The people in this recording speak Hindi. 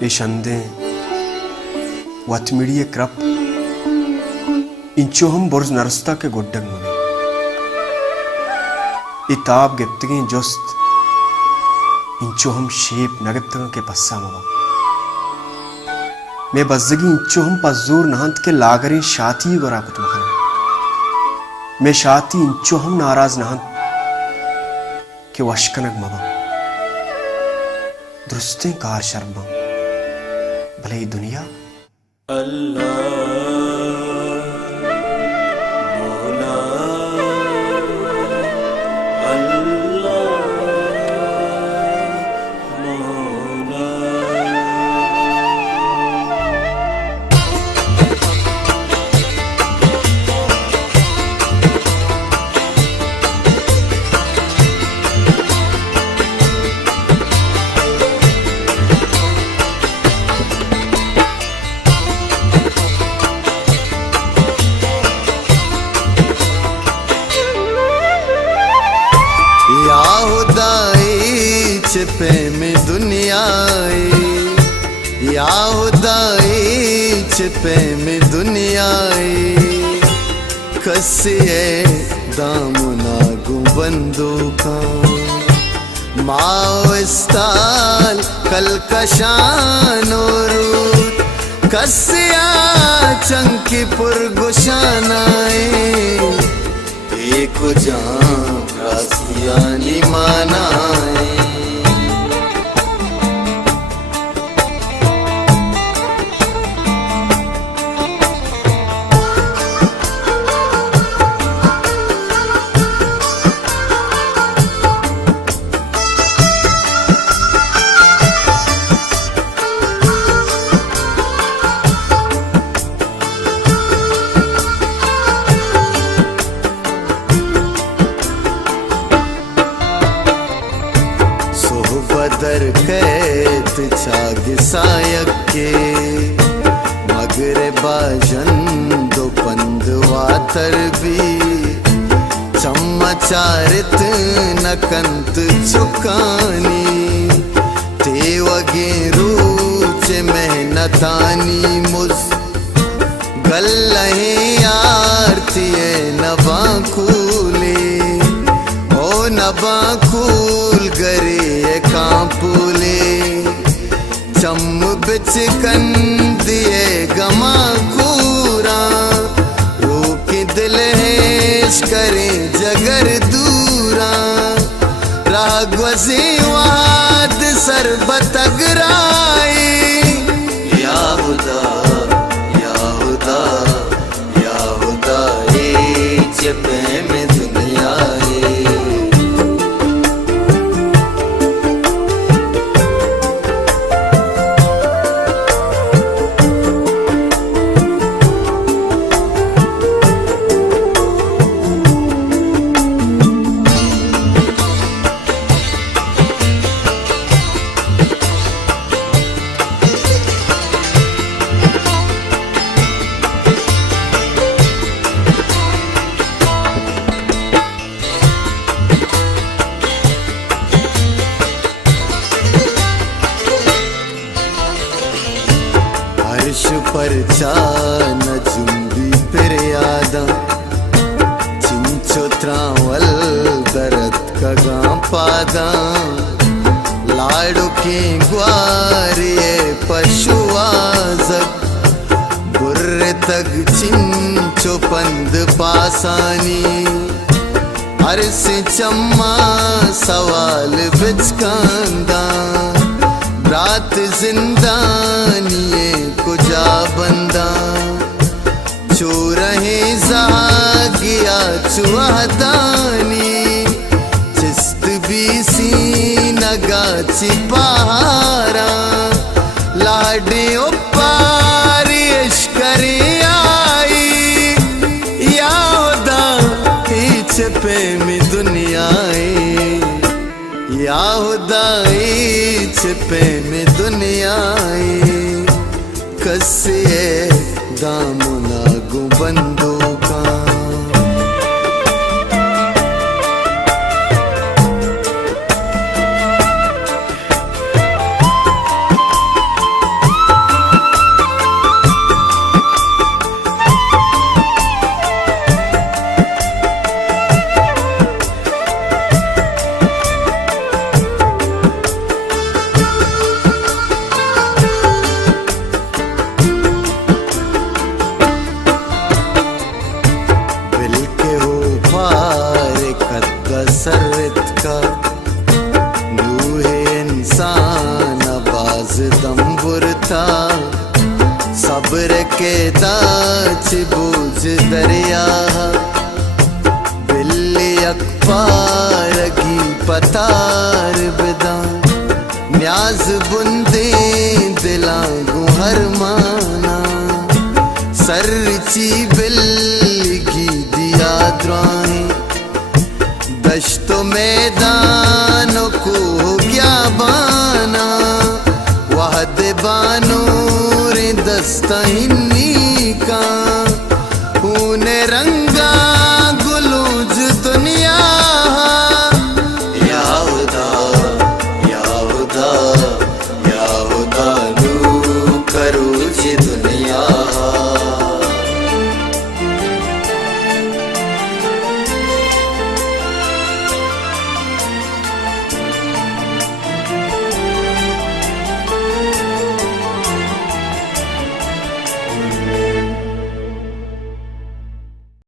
Ishande watmidiye krap incho हम borz narsta के गोड्डंग में इताब गिफ्तगी जोस्त इंचो हम शेप नगत्तगा के पस्सा मवा मैं बज़्ज़गी इंचो हम पज़ूर नहंत के लागरी शाती वराकुत मखना मैं शाती इंचो हम नाराज नहंत के वशकनक मवा दुरुस्ते कार शर्मा भले ही दुनिया पे में दुनिया या खुदाई पे में दुनिया कसिए दामुना गुबंदूका माओ इस्ताल कलकशानो रूत कसिया चंकी पुरगुशानाए एक जान रास्तियानी मानाए दर कैत चाग सायक के मगरे बाजन दो पंदवातर भी चम्मचारित नकंत चुकानी तेवगे रूच मेहनतानी मुझ गल्लहे आरतीय नबाकूले ओ नबाकूल गरे कांपुले चम बिच कंदिए गमा कूरा रोक दिल हेश करे जगर दूरा रागवसी वाद सरबत अगराई या खुदा या खुदा या खुदा चपे में दुनिया पर चान जुम्बी फिर यादा चिंचो त्रावल दरद का गां पादा लाडो के ग्वारिये पशुआजक बुर्रे तक चिंचो पंद पासानी अरसे चम्मा सवाल बिचकांदा रात जिंदानिए कुजा बंदा चो रहे जागिया चुहदानी चिस्त बीसी नगा चिपारा लाडे उपारी इश्करी आई या खुदा हिच पे में दुनिया या खुदा पे में दुनिया कसिए दामुना गुबंदूका इंसान बाज दम्बुर था सब्र के दाच बूझ दरिया बिल्ली अकबारगी पतार बिदा न्याज बुंदे दिलांगू हर माना सरची बिल्ली दिया द्राही दश्तो मैदानों को क्या बाना वाहद बानूर दस्तहीन